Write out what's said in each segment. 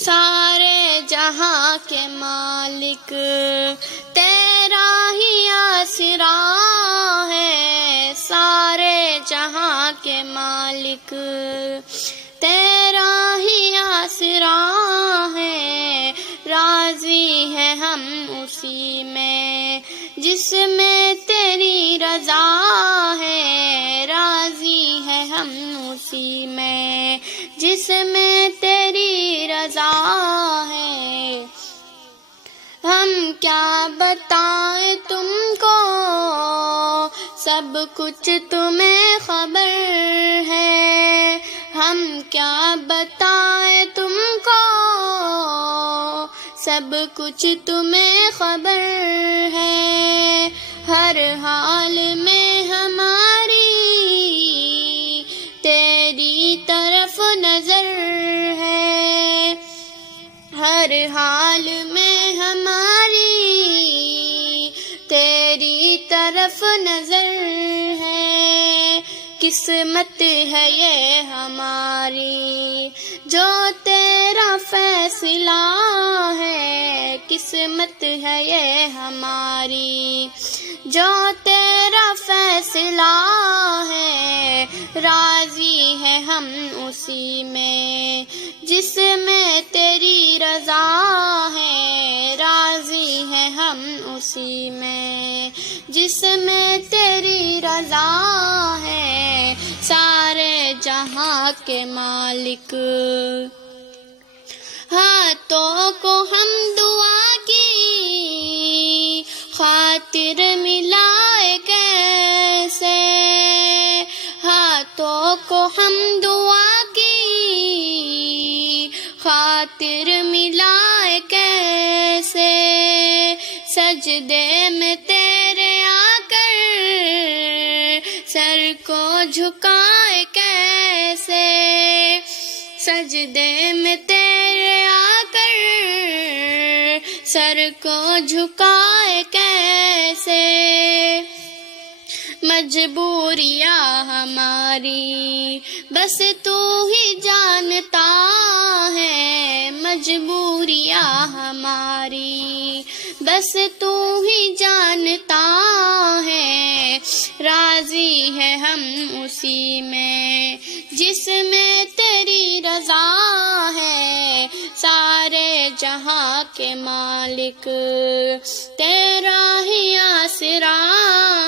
سارے جہاں کے مالک تیرا ہی آسرا ہے، سارے جہاں کے مالک تیرا ہی آسرا ہے، راضی ہے ہم اسی میں جس میں تیری رضا ہے، راضی ہے ہم اسی میں جس میں تیری رضا ہے۔ ہم کیا بتائیں تم کو، سب کچھ تمہیں خبر ہے، ہم کیا بتائیں تم کو، سب کچھ تمہیں خبر ہے، ہر حال میں ہماری تیری طرف نظر ہے، ہر حال میں ہماری تیری طرف نظر ہے، قسمت ہے یہ ہماری جو تیرا فیصلہ ہے، قسمت ہے یہ ہماری جو تیرا فیصلہ ہے، راضی ہے ہم اسی میں جس میں تیری رضا ہے، راضی ہے ہم اسی میں جس میں تیری رضا ہے، سارے جہاں کے مالک ہاتھوں کو ہم دعا کی خاطر ملائے کیسے، ہاتھوں کو ہم دعا کی خاطر ملائے کیسے، سجدے میں تیرے آ کر سر کو جھکائے کیسے، سجدے میں تیرے آ کر سر کو جھکائے کیسے، مجبوریاں ہماری بس تو ہی جانتا ہے، مجبوریاں ہماری بس تو ہی جانتا ہے، راضی ہے ہم اسی میں جس میں تیری رضا ہے، سارے جہاں کے مالک تیرا ہی آسرا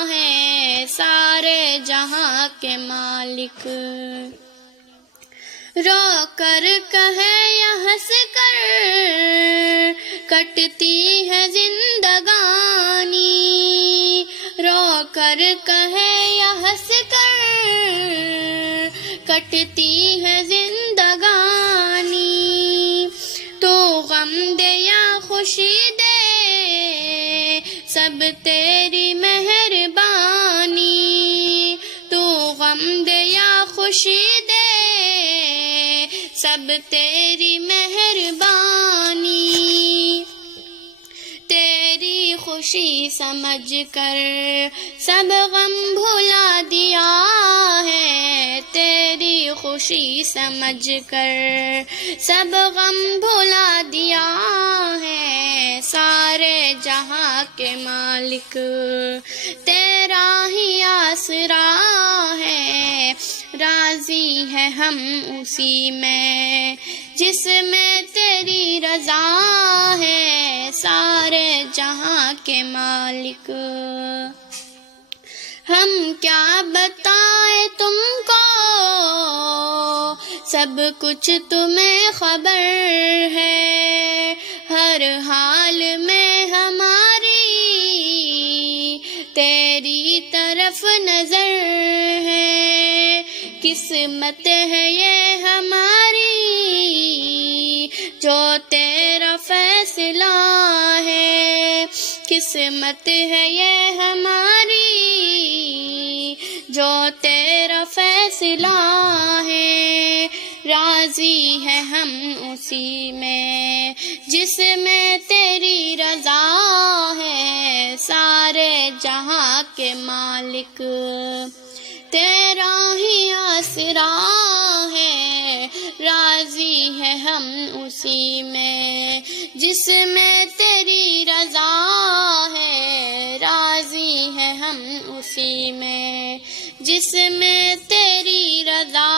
ہے، سارے جہاں کے مالک رو کر کہے یا ہنس کر کٹتی ہے زندگانی، رو کر کہے یا ہنس کر کٹتی ہے زندگانی، تو غم دے یا خوشی دے سب تیری مہربانی، تو غم دے یا خوشی دے سب تیری مہربانی، تیری خوشی سمجھ کر سب غم بھلا دیا ہے، تیری خوشی سمجھ کر سب غم بھلا دیا ہے، سارے جہاں کے مالک تیرا ہی آسرا ہے، راضی ہے ہم اسی میں جس میں تیری رضا ہے، سارے جہاں کے مالک ہم کیا بتائیں تم کو، سب کچھ تمہیں خبر ہے، ہر حال میں ہماری تیری طرف نظر ہے، قسمت ہے یہ ہماری جو تیرا فیصلہ ہے، قسمت ہے یہ ہماری جو تیرا فیصلہ ہے، راضی ہے ہم اسی میں جس میں تیری رضا ہے، سارے جہاں کے مالک تیرا ہی آسرا ہے، راضی ہے ہم اسی میں جس میں تیری رضا ہے، راضی ہے ہم اسی میں جس میں تیری رضا